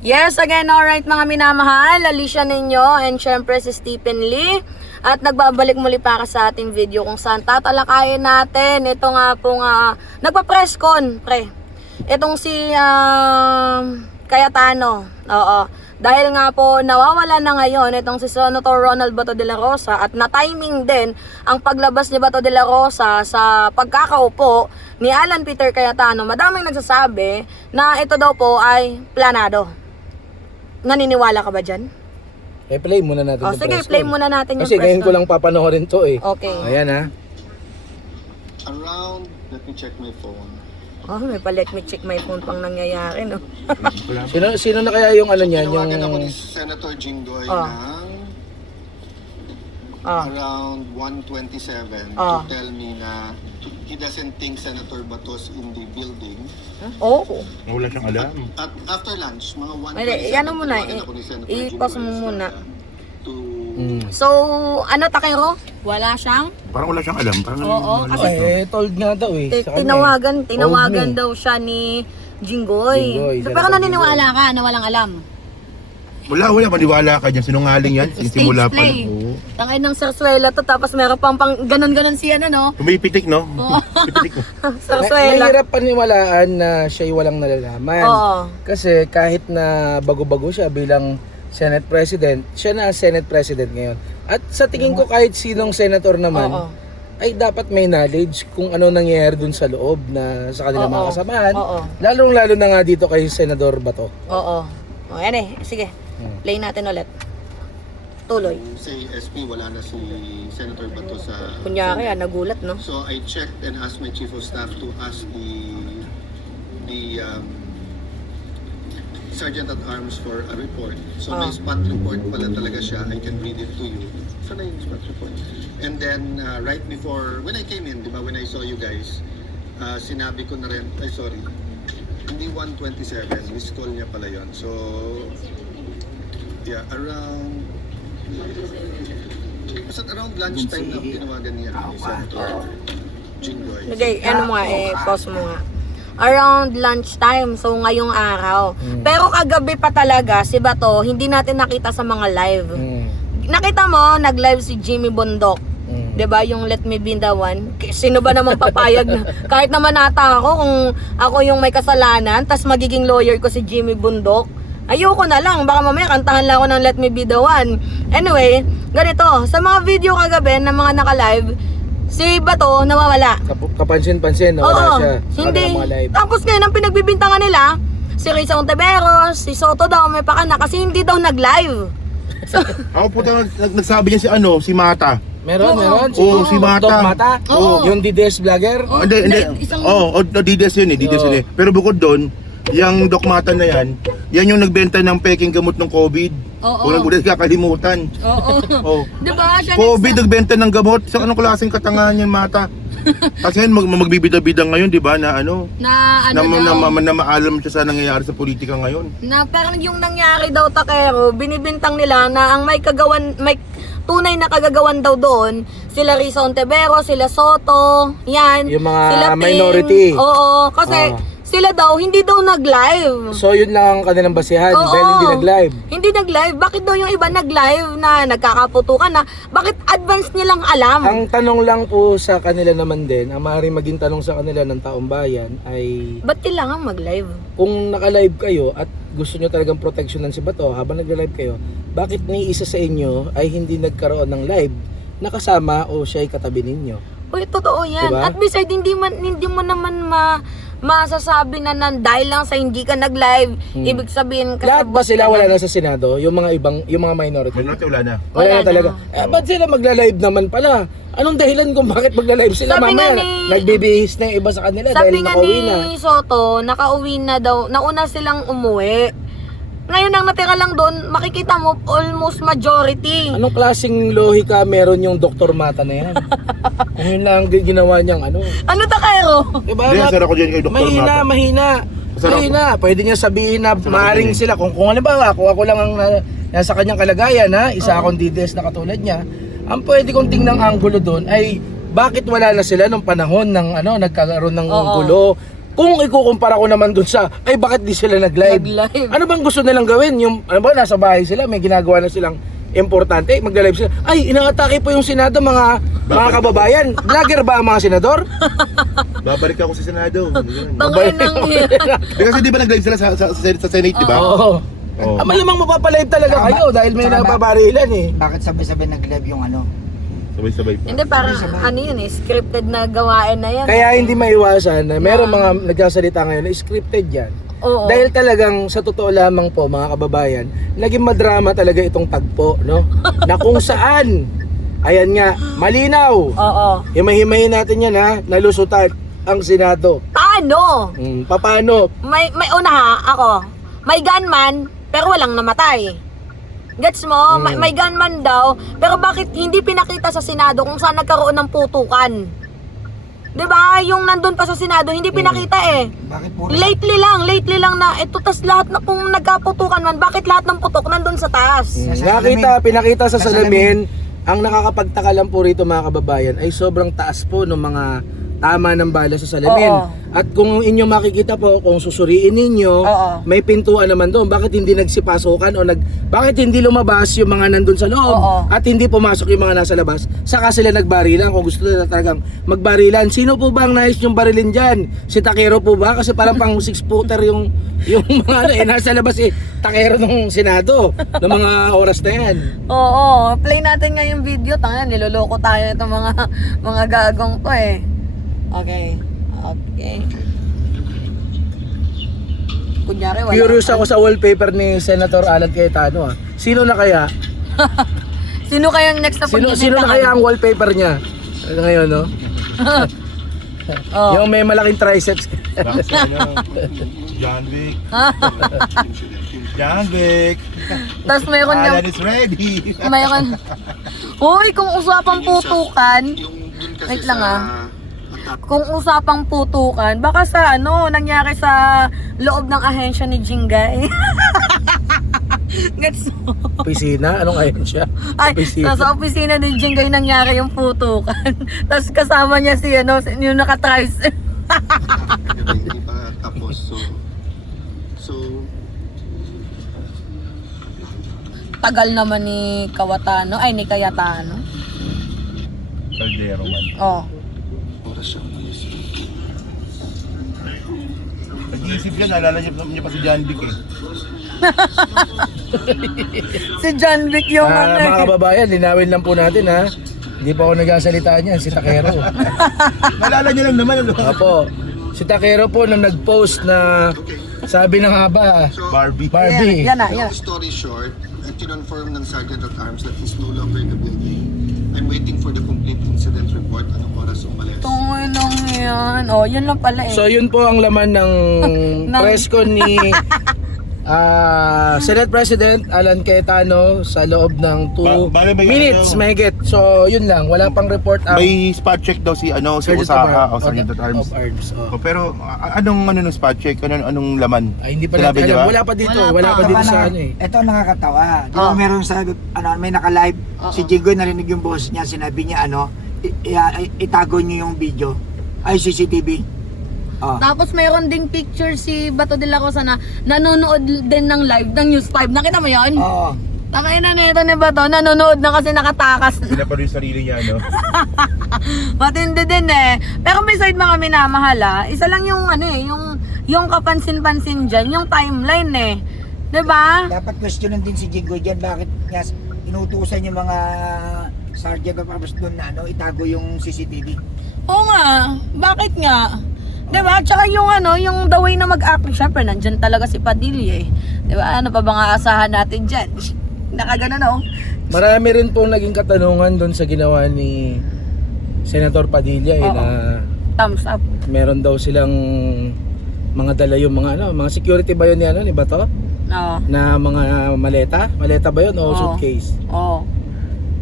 Yes, again, alright mga minamahal, Alicia ninyo and syempre si Stephen Lee. At nagbabalik muli para sa ating video kung saan tatalakayin natin. Ito nga pong nagpa-press con, pre. Itong si Cayetano. Oo. Dahil nga po nawawala na ngayon itong si Senator Ronald Bato de la Rosa at na-timing din ang paglabas ni Bato de la Rosa sa pagkakaupo ni Alan Peter Cayetano. Madaming nagsasabi na ito daw po ay planado. Naniniwala ka ba dyan? Play muna natin yung sige, press play con. muna natin yung Kasi press ngayon ko con. lang papanoorin to eh. Okay. Ayan ha. Around, let me check my phone. Oh, may pa let me check my phone pang nangyayari, no? Sino na kaya yung ano niyan? Yung... Tinawagan ako ni Senator Jinggoy ng around 1:27 to tell me na he doesn't think Senator Batos in the building. Oh. Wala siyang alam. At after lunch, mga 1:27, Hindi, yan mo muna. tinawagan ako ni Senator I-pause mo Jinggoy muna. to So, ano Takero? Wala siyang? Parang wala siyang alam. Parang Oo, kasi told nga daw eh. Sa kanya tinawagan Told me. daw siya ni Jinggoy. Jinggoy, So, pero Senator naniniwala ka na walang alam? wala, maniwala ka dyan. Sinungaling yan. Simula pa play. lang. Tangay ng Sarsuela to, tapos meron pang ganon-ganon siya na, no? Tumipitik, no? Pipitik mo. Sarsuela. Mahirap paniwalaan na siya'y walang nalalaman. Oo. Kasi kahit na bago-bago siya bilang Senate President, siya na Senate President ngayon. At sa tingin ko kahit sinong senator naman, Oo. ay dapat may knowledge kung ano nangyayari dun sa loob na sa kanilang mga Oo. kasamahan. Oo. Lalong-lalo na nga dito kay Senador Bato. Oo. O, yan eh. Sige. Play natin ulit. Tuloy. say SP, wala na si Senator Bato sa Kunyari, nagulat, no? So I checked and asked my chief of staff to ask the Sergeant at Arms for a report. So may spot report pala talaga siya. I can read it to you. Saan na yung spot report? And then right before, when I came in, di ba, when I saw you guys, sinabi ko na rin, sorry, hindi 1:27, miss call niya pala yon. So, yeah, around lunchtime na tinawagan niya ni Senator Jinggoy. Okay, ano mo nga, pause mo nga. Around lunchtime, so ngayong araw. Pero kagabi pa talaga, si Bato, hindi natin nakita sa mga live. Nakita mo, nag-live si Jimmy Bundok. 'Di ba yung Let Me Be the One? Sino ba namang papayag na? Kahit naman nata ako kung ako yung may kasalanan, tas magiging lawyer ko si Jimmy Bundok. Ayoko na lang, baka mamaya kantahan lang ako ng Let Me Be the One. Anyway, ganito, sa mga video kagabi ng mga naka-live, si Bato nawawala. Kapansin-pansin na wala siya sa Hindi. kanilang mga live. Tapos ngayon, ang pinagbibintangan nila, si Risa Ontiveros, si Soto daw, may pakana kasi hindi daw nag-live. Ako po nagsabi niya si Mata. Meron. Oo, si Mata. Doc Mata. Oo. Yung DDS vlogger. Hindi. isang- Dides yun eh. Dides yun eh. Pero bukod doon, yung Doc Mata na yan yung nagbenta ng peking gamot ng COVID. Oo. Walang ulit kakalimutan. Oo. Oh. Di ba? Siya COVID nagbenta ng gamot. Sa anong klaseng katangahan yan, Mata? Kasi magbibida-bida ngayon, di ba, na na maalam siya sa nangyayari sa politika ngayon. Na parang yung nangyari daw Takero, binibintang nila na ang may tunay na kagagawan daw doon, sila Risa Ontiveros, sila Soto, yan. Yung mga sila Ting. minority. Oo, kasi sila daw, hindi daw nag-live. So yun lang ang kanilang basihan dahil hindi nag-live. Hindi nag-live. Bakit daw yung iba nag-live na nagkakaputukan na? Bakit advance nilang alam? Ang tanong lang po sa kanila naman din, ang maaaring maging tanong sa kanila ng taong bayan ay Ba't kailangan mag-live? kung naka-live kayo at gusto nyo talagang proteksyonan si Bato habang nagla-live kayo, bakit ni isa sa inyo ay hindi nagkaroon ng live na kasama o siya ay katabi ninyo? Uy, totoo yan. Diba? At beside, hindi mo naman masasabi na dahil lang sa hindi ka nag-live, ibig sabihin Lahat ba sila wala na sa Senado? Yung mga minority? Wala na. Wala Wala na talaga. na. Ba't sila magla-live naman pala? Anong dahilan kung bakit magla-live sila? Sabi nga Mamaya, nagbibihis na yung iba sa kanila Sabi dahil nga nakauwi na. ni Soto, nakauwi na daw, nauna silang umuwi. Ngayon ang natira lang doon, makikita mo almost majority. Anong klaseng lohika meron yung Dr. Mata na yan? Kung yun lang ginawa niyang ano. Ano Takero? Diba? Hindi, sara ko dyan kay Dr. Mata. Mahina. Pwede niya sabihin na maaring sila. Kung halimbawa, kung ako lang ang nasa kanyang kalagayan, isa akong DDS na katulad niya, ang pwede kong tingnang angulo doon ay bakit wala na sila nung panahon ng nagkakaroon ng gulo. Kung ikukumpara ko naman dun sa, ay bakit di sila nag-live? Nag-live. Ano bang gusto nilang gawin? Yung, ano ba, nasa bahay sila, may ginagawa na silang importante, magla-live sila. Ay, inaatake po yung Senado, mga kababayan. Vlogger ba ang mga senador? Babalik ako sa Senado. Bangay nang Kasi di ba nag-live sila sa Senate, di ba? Oo. Oo. Malamang mapapalive talaga kayo dahil may Tsaka nababarilan eh. Bakit sabay-sabay nag-live yung ano? Sabay-sabay pa. Hindi, parang ano yun eh, scripted na gawain na yan. Kaya hindi maiwasan na meron mga nagsasalita ngayon na scripted yan. Oo. Dahil talagang sa totoo lamang po mga kababayan, naging madrama talaga itong tagpo, no? Na kung saan, ayan nga, malinaw. Oo. Himay-himayin natin yan ha, nalusutan ang Senado. Paano? Paano? May una ha, ako. May gunman, pero walang namatay. Gets mo? May gunman daw, pero bakit hindi pinakita sa Senado kung saan nagkaroon ng putukan? 'Di ba? Yung nandun pa sa Senado, hindi pinakita eh. Bakit puro Lately lang na ito, tas lahat na kung nagkaputukan man, bakit lahat ng putok nandun sa taas? Pinakita sa Sa salamin. Ang nakakapagtaka lang po rito mga kababayan ay sobrang taas po ng mga tama ng bala sa salamin. Oo. At kung inyo makikita po, kung susuriin ninyo, Oo. may pintuan naman doon. Bakit hindi nagsipasukan o bakit hindi lumabas yung mga nandun sa loob Oo. at hindi pumasok yung mga nasa labas? Saka sila nagbarilan kung gusto nila talagang magbarilan. Sino po ba ang nais yung barilin dyan? Si Takero po ba? Kasi parang pang 6-footer yung mga ano nasa labas Takero ng Senado ng mga oras na yan. Oo, play natin nga yung video. Tanga, niloloko tayo itong mga gagong to eh. Okay. Kunyari, wala. Curious ako sa wallpaper ni Senator Alan Cayetano. Sino na kaya? Sino kayang next na Sino na kaya ang wallpaper niya? Ngayon, no? Oh. Yung may malaking triceps. Bakit sa ano? John Wick. John Wick. Tapos mayroon niyang... Alan is ready. Mayroon... Uy, kung usapang putukan... Wait lang Kung usapang putukan, baka sa nangyari sa loob ng ahensya ni Jingay. Gets mo? Opisina? Anong ahensya? Ay, Opisina. sa opisina ni Jingay nangyari yung putukan. Tapos kasama niya yung nakatrice. Hindi pa tapos. So, Tagal naman ni ni Cayetano. Caldero man. Oh. oras siya umalis. Nag-iisip yan, naalala niya pa si John Wick eh. Si John Wick yung Mga kababayan, linawin lang po natin ha. Hindi pa ako nagsasalita niyan, si Takero. Naalala niya lang naman ano. Apo, si Takero po nang nag-post na sabi na nga ba, Barbie. Barbie. Yan na. Long story short, kinonfirm ng Sergeant at Arms that he's no longer in the building. I'm waiting for the complete incident report. Anong oras umalis? Tunginong yan. Oh, yun lang pala eh. So yun po ang laman ng press con ni Senate President Alan Cayetano sa loob ng 2 Bale may minutes ano, mahigit. So yun lang, wala pang report ang May spot check daw si Usaha o Sergeant at Arms. of Arms. Oh, pero anong ng spot check? Anong laman? Ay, hindi pa Sinabi natin niya alam. ba? Wala pa dito. Wala Wala pa. pa dito sa ano eh. Ito ang nakakatawa. Di ba meron sa may naka-live si Jigoy, narinig yung boss niya, sinabi niya itago niyo yung video. Ay CCTV. Oh. Tapos mayroon ding picture si Bato de la Rosa na nanonood din ng live ng News 5. Nakita mo yun? Oo. Tangay na nito ni Bato, nanonood na kasi nakatakas. Pinapanood yung sarili niya, no? Matindi din eh. Pero may side mga minamahal Isa lang yung yung kapansin-pansin dyan, yung timeline eh. 'Di ba? Dapat questionin din si Jigoy diyan, bakit niya inutusan yung mga sergeant of arms doon na itago yung CCTV. Oo nga, bakit nga? 'Di ba? Tsaka yung yung the way na mag-act, syempre nandiyan talaga si Padilla eh. 'Di ba? Ano pa bang aasahan natin diyan? Nakagano Marami rin pong naging katanungan doon sa ginawa ni Senator Padilla na thumbs up. meron daw silang mga dala yung mga security ba yun ni Bato? Oo. Na mga maleta ba yun o Oo. suitcase? Oo.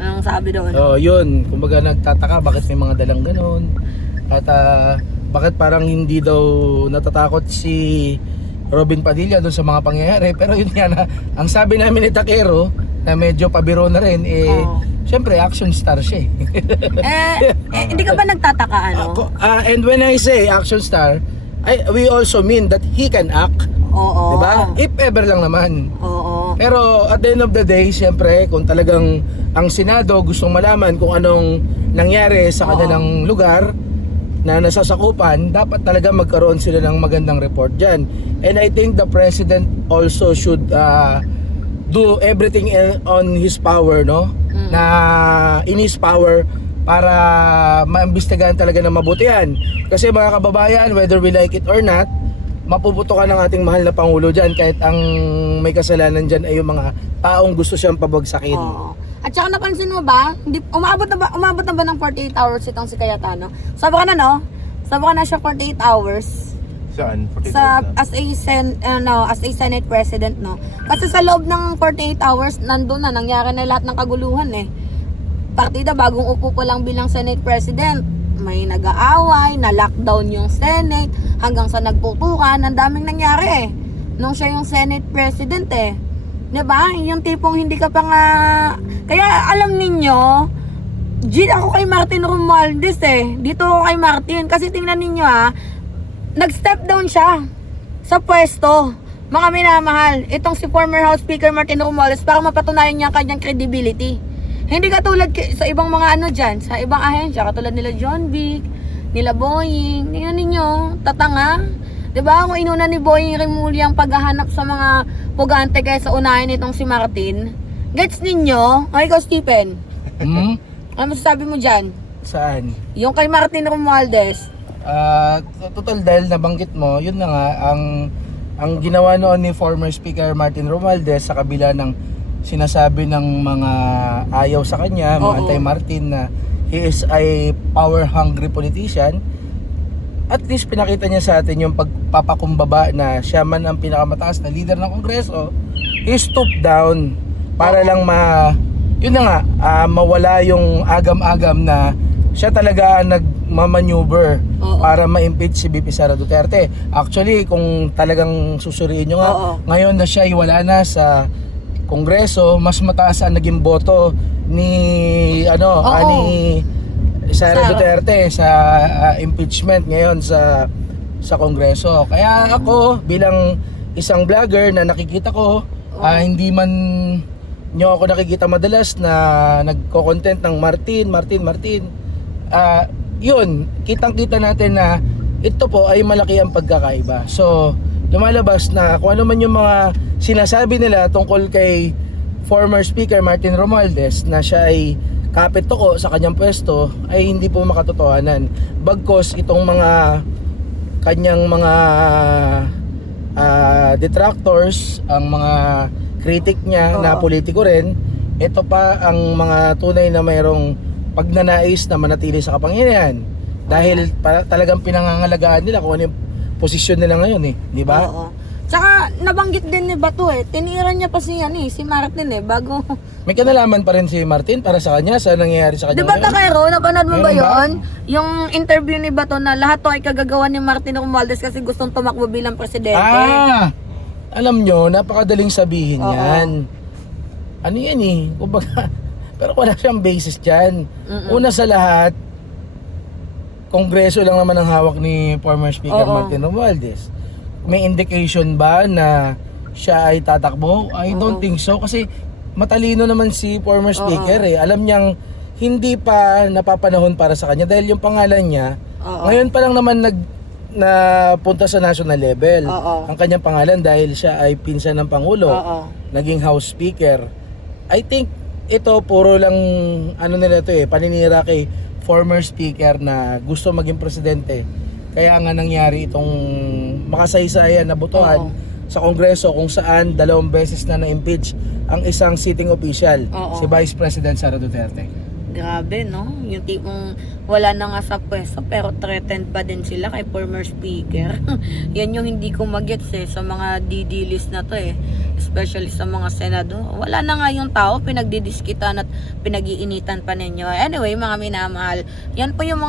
Anong sabi doon? Oo, yun. Kumbaga nagtataka bakit may mga dalang ganun. At bakit parang hindi daw natatakot si Robin Padilla doon sa mga pangyayari. Pero yun nga na, ang sabi namin ni Takero, na medyo pabiro na rin, syempre action star siya Hindi ka ba nagtataka And when I say action star, we also mean that he can act. Oo. Diba? If ever lang naman. Oo. Pero at the end of the day, siyempre, kung talagang ang Senado gustong malaman kung anong nangyari sa kanilang lugar na nasasakupan, dapat talaga magkaroon sila ng magandang report dyan. And I think the President also should do everything on his power, no? Na in his power para maimbestigahan talaga ng mabuti yan. Kasi mga kababayan, whether we like it or not, mapuputukan ng ating mahal na Pangulo dyan kahit ang may kasalanan dyan ay yung mga taong gusto siyang pabagsakin. Oo. At saka napansin mo ba, hindi, umabot na ba ng 48 hours itong si Cayetano? Sabi ka na, no? Sabi ka na siya 48 hours Saan? sa as a Senate President, no? Kasi sa loob ng 48 hours, nandun na, nangyari na lahat ng kaguluhan eh. Partida, bagong upo pa lang bilang Senate President, may nag-aaway, na-lockdown yung Senate, hanggang sa nagputukan, ang daming nangyari eh. Nung siya yung Senate President eh. Diba? Yung tipong hindi ka pa nga... Kaya alam ninyo, ako kay Martin Romualdez eh. Dito ako kay Martin. Kasi tingnan ninyo nag-step down siya sa pwesto. Mga minamahal, itong si former House Speaker Martin Romualdez para mapatunayan niya ang kanyang credibility. Hindi katulad sa ibang mga dyan, sa ibang ahensya, katulad nila John Vic, nila Boying. Tingnan ninyo, tatanga. Diba? Kung inuna ni Boying Rimulya ang paghahanap sa mga pugante kaysa unahin itong si Martin. Gets ninyo? Ay, ikaw, Stephen. Ano masasabi mo dyan? Saan? Yung kay Martin Romualdez. Total dahil nabanggit mo, yun na nga, ang ginawa noon ni former Speaker Martin Romualdez sa kabila ng sinasabi ng mga ayaw sa kanya, mga anti-Martin na he is a power-hungry politician. At least pinakita niya sa atin yung pagpapakumbaba na siya man ang pinakamataas na leader ng Kongreso, he stooped down para lang yun na nga, mawala yung agam-agam na siya talaga nagmamaneuver para ma-impeach si VP Sara Duterte. Actually, kung talagang susuriin nyo nga, ngayon na siya wala na sa Kongreso, mas mataas ang naging boto ni ni Sara Duterte sa impeachment ngayon sa Kongreso. Kaya ako bilang isang vlogger na nakikita ko, hindi man nyo ako nakikita madalas na nagko-content ng Martin. Yun, kitang-kita natin na ito po ay malaki ang pagkakaiba. So, lumalabas na kung ano man yung mga sinasabi nila tungkol kay former Speaker Martin Romualdez na siya ay kapit toko sa kanyang pwesto ay hindi po makatotohanan. Bagkos itong mga kanyang mga detractors, ang mga critic niya na politiko rin, ito pa ang mga tunay na mayroong pagnanais na manatili sa kapangyarihan. Dahil talagang pinangangalagaan nila kung ano yung posisyon nila ngayon eh, di ba? Oo. Tsaka nabanggit din ni Bato tinira niya pa si Martin bago. May kinalaman pa rin si Martin para sa kanya sa nangyayari sa kanya. Di ba Takero, napanood mo ba Meron ba? yun? Yung interview ni Bato na lahat to ay kagagawa ni Martin Romualdez kasi gustong tumakbo bilang presidente. Alam nyo, napakadaling sabihin yan. Ano yan eh, kumbaga, pero wala siyang basis dyan. Una sa lahat, Kongreso lang naman ang hawak ni former Speaker Martin Romualdez. May indication ba na siya ay tatakbo? I don't think so kasi matalino naman si former speaker Alam niyang hindi pa napapanahon para sa kanya dahil yung pangalan niya ngayon pa lang naman napunta sa national level. Ang kanyang pangalan dahil siya ay pinsan ng Pangulo. Naging House Speaker. I think ito puro lang nila ito paninira kay former speaker na gusto maging presidente. Kaya nga nangyari itong makasaysayan na botohan sa Kongreso kung saan 2 beses na na-impeach ang isang sitting official, si Vice President Sara Duterte. Grabe, no? Yung tipong wala na nga sa pwesto pero threatened pa din sila kay former speaker. Yan yung hindi ko magets sa mga DD list na to especially sa mga senado. Wala na nga yung tao, pinagdidiskitan at pinag-iinitan pa ninyo. Anyway, mga minamahal, yan po yung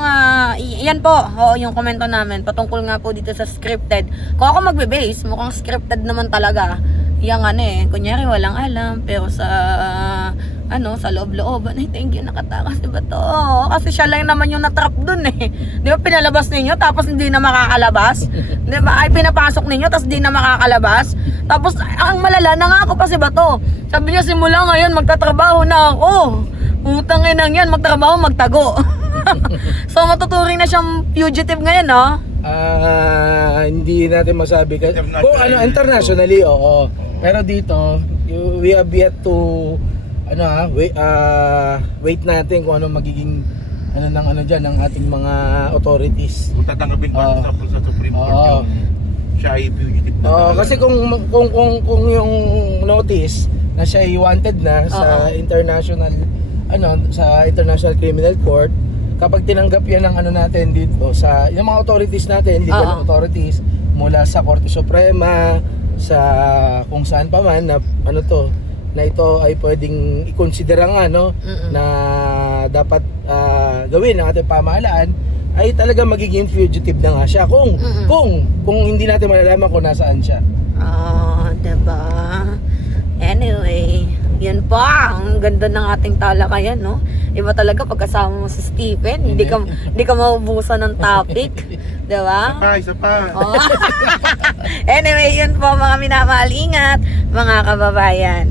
yung komento namin patungkol nga po dito sa scripted. Kung ako magbe-base, mukhang scripted naman talaga. Yung kunyari walang alam pero sa sa loob-looban, ay thank you nakatakas si Bato. Kasi siya lang naman yung natrap dun eh. Di ba pinalabas ninyo tapos hindi na makakalabas? Di ba? Ay pinapasok ninyo tapos hindi na makakalabas? Tapos ang malala, nangako pa si Bato. Sabi niya simula ngayon magtatrabaho na ako. Utang inang yan, magtrabaho, magtago. So matuturing na siyang fugitive ngayon, no? Hindi natin masabi kasi kung internationally, oo. Pero dito, we have yet to wait natin kung ano magiging diyan ng ating mga authorities. Kung tatanggapin ba sa Supreme Court Oo. yung siya ay fugitive na Oo, talaga. kasi kung yung notice na siya ay wanted na sa international sa International Criminal Court, kapag tinanggap yan ng natin dito sa yung mga authorities natin, legal authorities mula sa Korte Suprema, sa kung saan pa man na na ito ay pwedeng ikonsidera nga na dapat gawin ng ating pamahalaan, ay talaga magiging fugitive na nga siya kung hindi natin malalaman kung nasaan siya. Diba? Anyway, yun pa, ang ganda ng ating talakayan, no? Iba talaga pagkasama mo si Stephen, hindi ka maubusan ng topic, diba? Isa pa. Oh. Anyway, yun po mga minamahal, ingat mga kababayan.